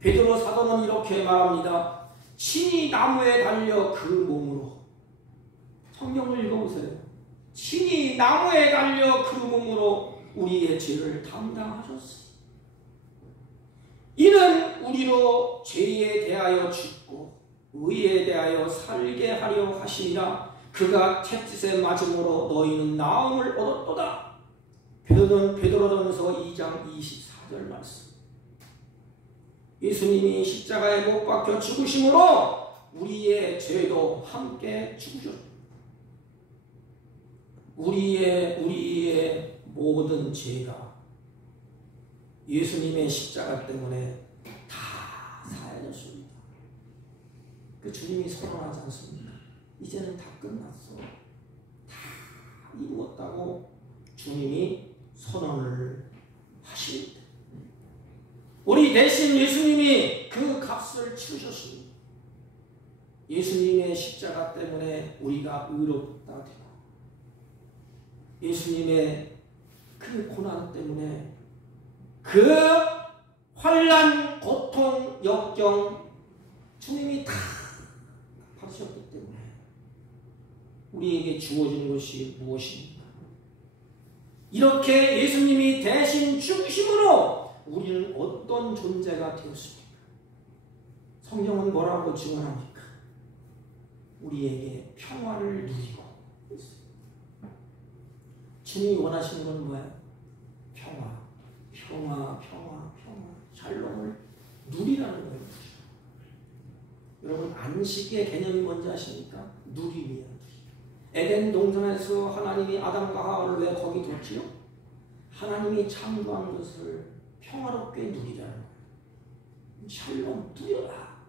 베드로 사도는 이렇게 말합니다. 친히 나무에 달려 그 몸으로, 성경을 읽어보세요. 친히 나무에 달려 그 몸으로 우리의 죄를 담당하셨어요. 이는 우리로 죄에 대하여 죽고 의에 대하여 살게 하려 하시니라. 그가 채찍에 맞음으로 너희는 나음을 얻었도다. 베드로전서 2장 24절 말씀. 예수님이 십자가에 못 박혀 죽으심으로 우리의 죄도 함께 죽으셨다. 우리의 모든 죄가 예수님의 십자가 때문에 다 사해졌습니다. 그 주님이 선언하지 않습니까? 이제는 다 끝났어. 다 이루었다고 주님이 선언을 하십니다. 우리 대신 예수님이 그 값을 치르셨습니다. 예수님의 십자가 때문에 우리가 의롭다 되고 예수님의 그 고난 때문에 그 환난, 고통, 역경 주님이 다 받으셨기 때문에 우리에게 주어진 것이 무엇입니까? 이렇게 예수님이 대신 죽으심으로 우리는 어떤 존재가 되었습니까? 성경은 뭐라고 증언합니까? 우리에게 평화를 누리고 있습니다. 주님이 원하시는 건 뭐예요? 평화, 평화, 평화, 평화, 샬롬을 누리라는 거예요. 여러분, 안식의 개념이 뭔지 아십니까? 누림이에요. 에덴 동산에서 하나님이 아담과 하와를 왜 거기 뒀지요? 하나님이 창조한 것을 평화롭게 누리라는 거예요. 샬롬 누려라.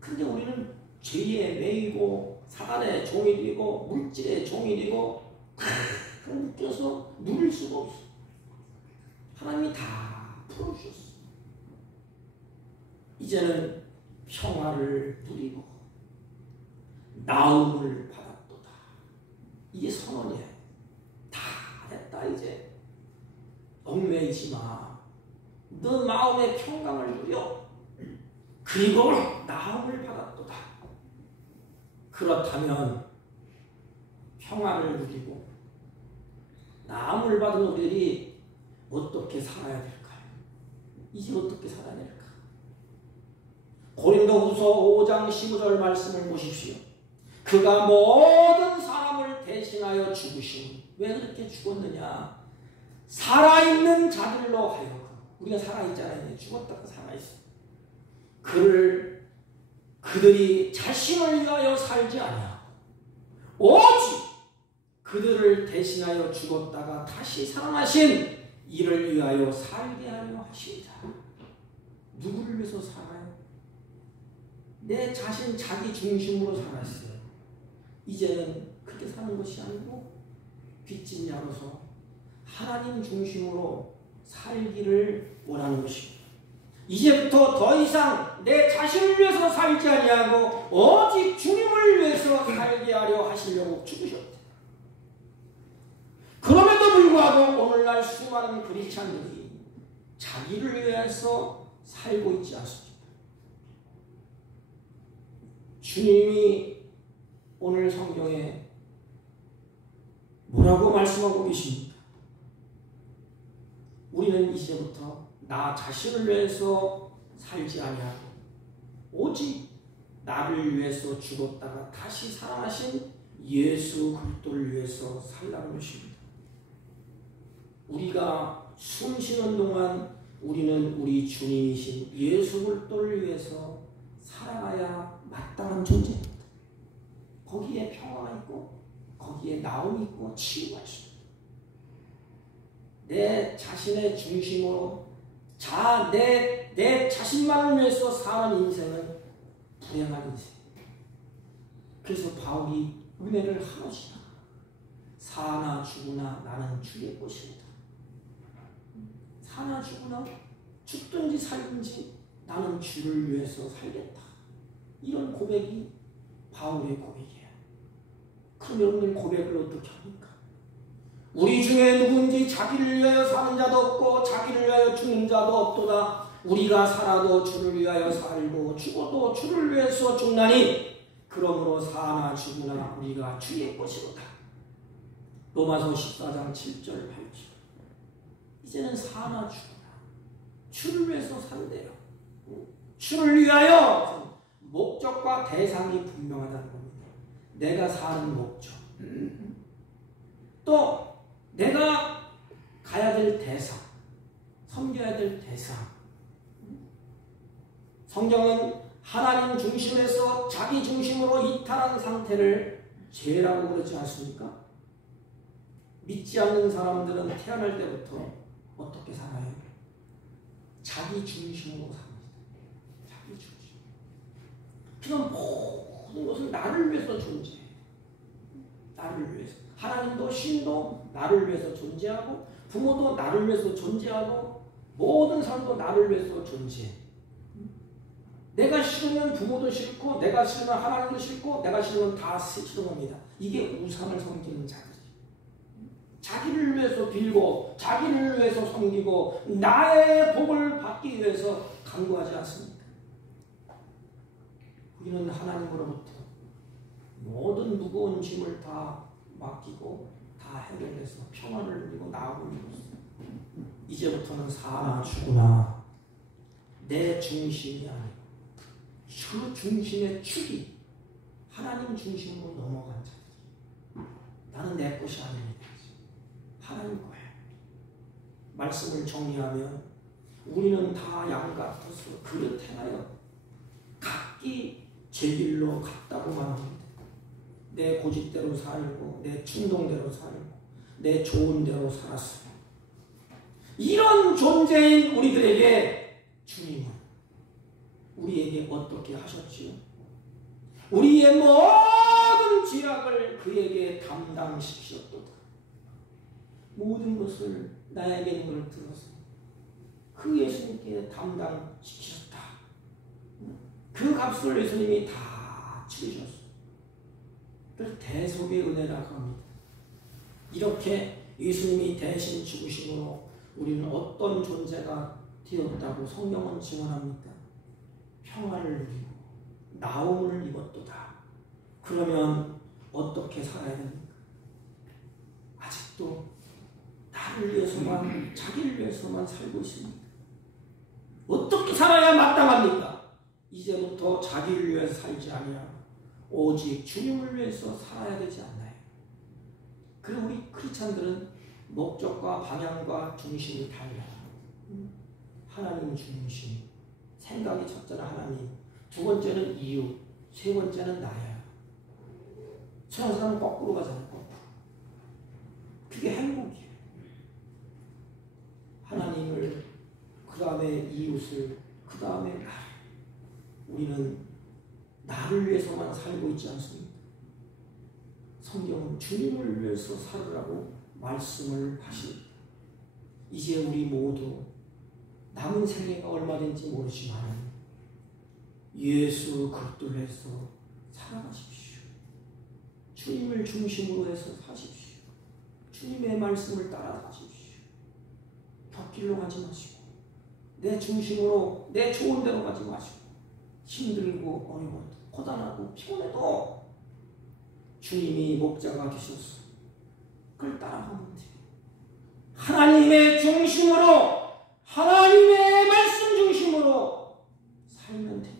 근데 우리는 죄에 매이고 사단의 종이 되고 물질의 종이 되고 그럼 묶여서 누릴 수가 없어. 하나님이 다 풀어주셨어. 이제는 평화를 누리고 나음을 받았도다. 이게 선언이에요. 다 됐다. 이제 얽매이지 마. 너 마음의 평강을 누려. 그리고 나음을 받았도다. 그렇다면 평화를 누리고 나음을 받은 우리들이 어떻게 살아야 될까요? 이제 어떻게 살아야 될까? 고린도후서 5장 15절 말씀을 보십시오. 그가 모든 사람을 대신하여 죽으시니. 왜 그렇게 죽었느냐? 살아있는 자들로 하여금. 우리가 살아있잖아요. 죽었다가 살아있어. 그들이 자신을 위하여 살지 아니하고 오직 그들을 대신하여 죽었다가 다시 살아나신 이를 위하여 살게 하려 하십니다. 누구를 위해서 살아요? 내 자신 자기 중심으로 살았어요. 이제는 그렇게 사는 것이 아니고 빚진 자로서 하나님 중심으로 살기를 원하는 것입니다. 이제부터 더 이상 내 자신을 위해서 살지 아니하고 오직 주님을 위해서 살게 하려 하시려고 죽으셨다. 그럼에도 불구하고 오늘날 수많은 그리스도인들이 자기를 위해서 살고 있지 않습니다. 주님이 오늘 성경에 뭐라고 말씀하고 계십니까? 우리는 이제부터 나 자신을 위해서 살지 아니하고 오직 나를 위해서 죽었다가 다시 살아나신 예수 그리스도를 위해서 살라는 것입니다. 우리가 숨 쉬는 동안 우리는 우리 주님이신 예수 그리스도를 위해서 살아가야 마땅한 존재입니다. 거기에 평화가 있고 거기에 나음이 있고 치유가 있습니다. 내 자신의 중심으로 내 자신만을 위해서 사는 인생은 불행한 인생. 그래서 바울이 은혜를 한없이 사나 죽으나 나는 주의 것이다. 사나 죽으나 죽든지 살든지 나는 주를 위해서 살겠다. 이런 고백이 바울의 고백이에요. 그럼 여러분들 고백을 어떻게 합니까? 우리 중에 누군지 자기를 위하여 사는 자도 없고 자기를 위하여 죽는 자도 없도다. 우리가 살아도 주를 위하여 살고 죽어도 주를 위해서 죽나니 그러므로 사나 죽으나 우리가 주의 것이로다. 로마서 14장 7절 8절. 이제는 사나 죽으나 주를 위해서 산대요. 주를 위하여 목적과 대상이 분명하다는 겁니다. 내가 사는 목적, 또 내가 가야 될 대상, 섬겨야 될 대상. 성경은 하나님 중심에서 자기 중심으로 이탈한 상태를 죄라고 그러지 않습니까? 믿지 않는 사람들은 태어날 때부터 어떻게 살아요? 자기 중심으로 삽니다. 자기 중심. 그럼 모든 것은 나를 위해서 존재해요. 나를 위해서. 하나님도 신도 나를 위해서 존재하고 부모도 나를 위해서 존재하고 모든 사람도 나를 위해서 존재해. 내가 싫으면 부모도 싫고 내가 싫으면 하나님도 싫고 내가 싫으면 다 싫은 겁니다. 이게 우상을 섬기는 자들이에요. 자기를 위해서 빌고 자기를 위해서 섬기고 나의 복을 받기 위해서 간구하지 않습니까? 우리는 하나님으로부터 모든 무거운 짐을 다 맡기고 다 해결해서 평안을 누리고 나아가고 있습니다. 이제부터는 사나 죽으나 내 중심이 아니고 그 중심의 축이 하나님 중심으로 넘어간 자들. 나는 내 것이 아닙니다. 하나님 거예요. 말씀을 정리하면 우리는 다 양 같아서 그릇 행하여 각기 제 길로 갔다고만 합니다. 내 고집대로 살고 내 충동대로 살고 내 좋은 대로 살았어요. 이런 존재인 우리들에게 주님은 우리에게 어떻게 하셨지요? 우리의 모든 죄악을 그에게 담당시키셨도다. 모든 것을 나에게 있는 걸 들어서 그 예수님께 담당시키셨다. 그 값을 예수님이 다 치르셨어요. 그래서 대속의 은혜라고 합니다. 이렇게 예수님이 대신 죽으심으로 우리는 어떤 존재가 되었다고 성경은 증언합니까? 평화를 누리고 나옴을 입었도다. 그러면 어떻게 살아야 됩니까? 아직도 나를 위해서만, 자기를 위해서만 살고 있습니다. 어떻게 살아야 마땅합니까? 이제부터 자기를 위해서 살지 아니하고 오직 주님을 위해서 살아야 되지 않나요? 그리고 우리 크리스찬들은 목적과 방향과 중심이 달라요. 하나님 중심, 생각이 첫째는 하나님, 두 번째는 이웃, 세 번째는 나야. 서양 사람은 거꾸로 가잖아요. 거꾸로. 그게 행복이에요. 하나님을, 그 다음에 이웃을, 그 다음에 나를. 우리는 나를 위해서만 살고 있지 않습니까? 성경은 주님을 위해서 살으라고 말씀을 하십니다. 이제 우리 모두 남은 생애가 얼마 된지 모르지만 예수 그리스도를 해서 살아가십시오. 주님을 중심으로 해서 사십시오. 주님의 말씀을 따라가십시오. 곁길로 가지 마시고 내 중심으로 내 좋은 대로 가지 마시고 힘들고 어려워도 고단하고 피곤해도 주님이 목자가 되셨어. 그걸 따라가면 돼요. 하나님의 중심으로, 하나님의 말씀 중심으로 살면 돼요.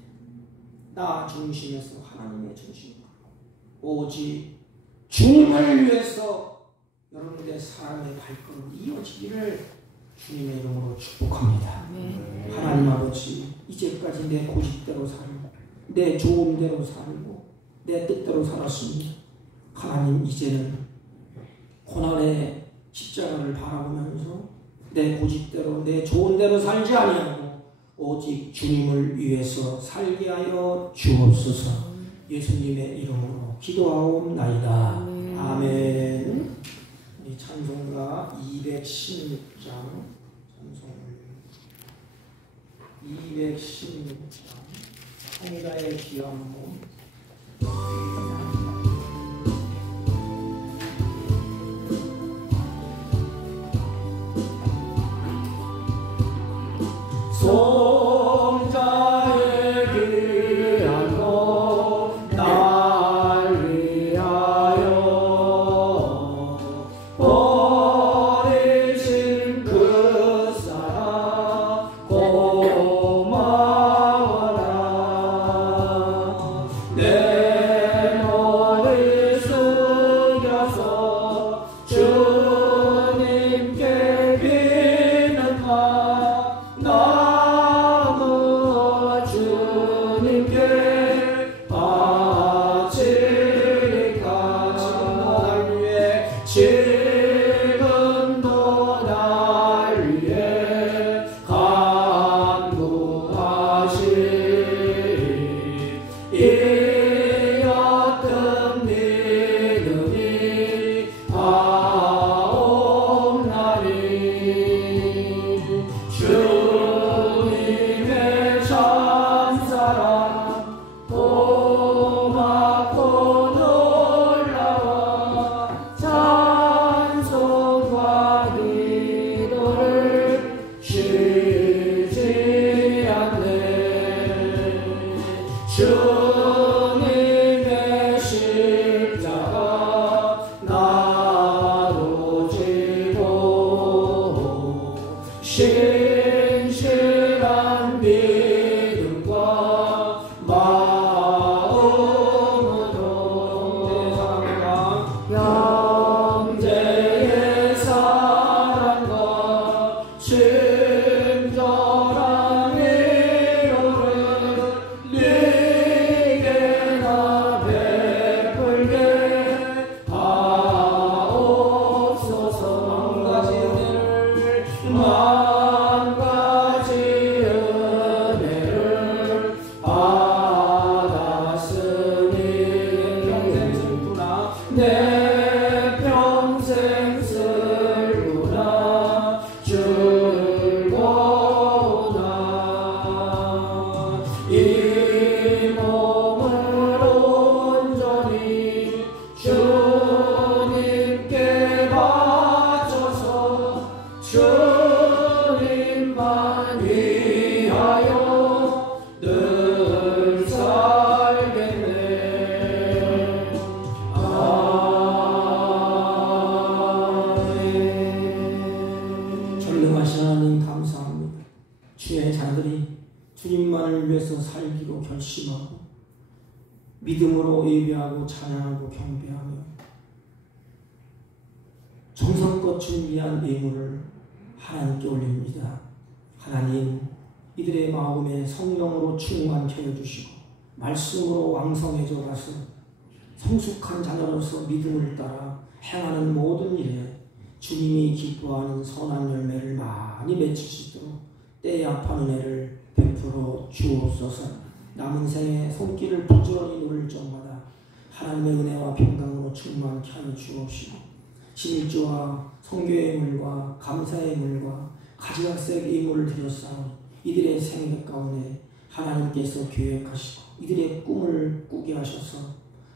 나 중심에서 하나님의 중심으로 오직 주님을 위해서 여러분들의 삶의 발걸음이 이어지기를 주님의 이름으로 축복합니다. 네. 하나님 아버지, 이제까지 내 고집대로 살고 내 좋은 대로 살고 내 뜻대로 살았습니다. 하나님, 이제는 고난의 십자가를 바라보면서 내 고집대로 내 좋은 대로 살지 아니하고 오직 주님을 위해서 살게 하여 주옵소서. 예수님의 이름으로 기도하옵나이다. 아멘. 이 찬송가 216장, 찬송을 216장, 성자의 귀한 몸. 성자의 귀한 몸 날 위하여 버리신 그 사랑 고마워라. 내 머리 숙여서 주님께 비는 주님께 바치리까. 지금도 날 위해 간구하시 이 같은 믿음이 하옵나니 주님의 참사랑 고맙고 놀라워 찬송과 기도를 쉬지 않네. 믿음으로 예배하고 찬양하고 경배하며 정성껏 준비한 예물을 하나님께 올립니다. 하나님, 이들의 마음에 성령으로 충만케 해주시고 말씀으로 왕성해져 가서 성숙한 자녀로서 믿음을 따라 행하는 모든 일에 주님이 기뻐하는 선한 열매를 많이 맺을 수 있도록 때에 합한 은혜를 베풀어 주옵소서. 남은 생에 손길을 부지런히 누릴 적마다 하나님의 은혜와 평강으로 충만케 하여 주옵시고, 11조와 성교의 예물과 감사의 예물과 가지각색 예물을 드렸사오니 이들의 생애 가운데 하나님께서 계획하시고 이들의 꿈을 꾸게 하셔서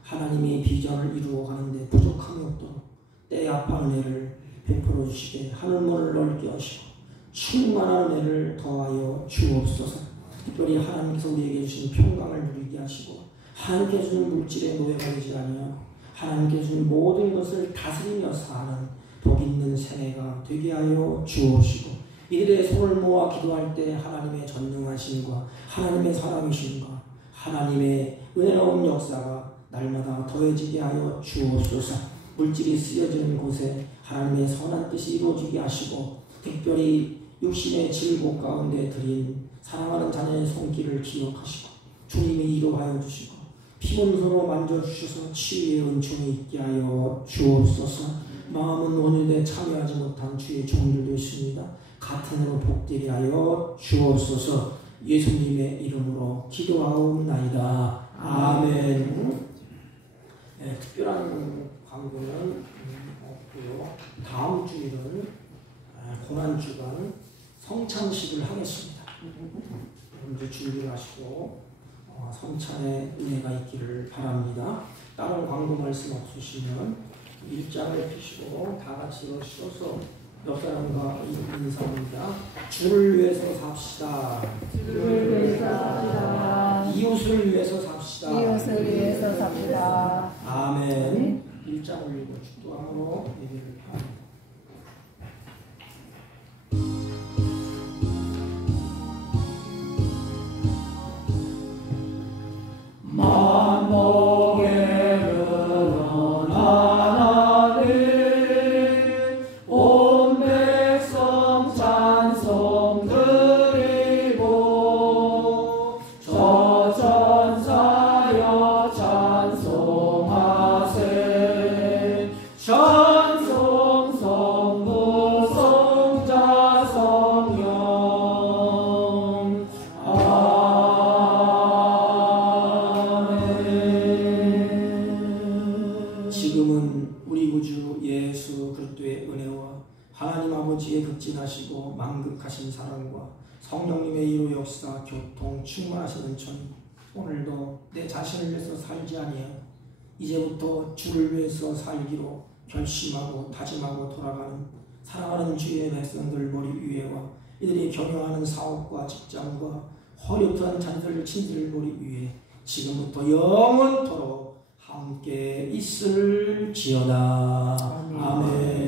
하나님의 비전을 이루어가는데 부족함이 없도록 때에 합한 은혜를 베풀어 주시게 하늘문을 넓게 하시고 충만한 은혜를 더하여 주옵소서. 특별히 하나님께서 우리에게 주신 평강을 누리게 하시고 하나님께 주신 물질에 노예가 되지 아니하고 하나님께 주신 모든 것을 다스리며 사는 복 있는 생애가 되게 하여 주옵시고, 이들의 손을 모아 기도할 때 하나님의 전능하심과 하나님의 살아계심과 하나님의 은혜로운 역사가 날마다 더해지게 하여 주옵소서. 물질이 쓰여지는 곳에 하나님의 선한 뜻이 이루어지게 하시고, 특별히 육신의 질곡 가운데 드린 사랑하는 자녀의 손길을 기억하시고 주님이 이루하여 주시고 피문서로 만져주셔서 치유의 은총이 있게 하여 주옵소서. 마음은 온유되 참여하지 못한 주의 종들도 있습니다. 같은 으로 복되게 하여 주옵소서. 예수님의 이름으로 기도하옵나이다. 아멘. 네, 특별한 광고는 없고요. 다음 주일은 고난주간 성찬식을 하겠습니다. 먼저 준비를 하시고 성찬의 은혜가 있기를 바랍니다. 다른 광고 말씀 없으시면 일장을 펴시고 다 같이 일어서서 옆 사람과 인사합니다. 주를 위해서 삽시다. 주를 위해서 삽시다. 이웃을 위해서 삽시다. 이웃을 위해서 삽시다. 아멘. 일장을 읽고 축도함으로 예배를 합니다. 성령님의 이루 역사, 교통, 충만하신 은총이 오늘도 내 자신을 위해서 살지 아니하고 이제부터 주를 위해서 살기로 결심하고 다짐하고 돌아가는 사랑하는 주의 백성들 머리 위에와 이들이 경영하는 사업과 직장과 허리없던 자녀들 친지들 머리 위에 지금부터 영원토록 함께 있을지어다. 아멘.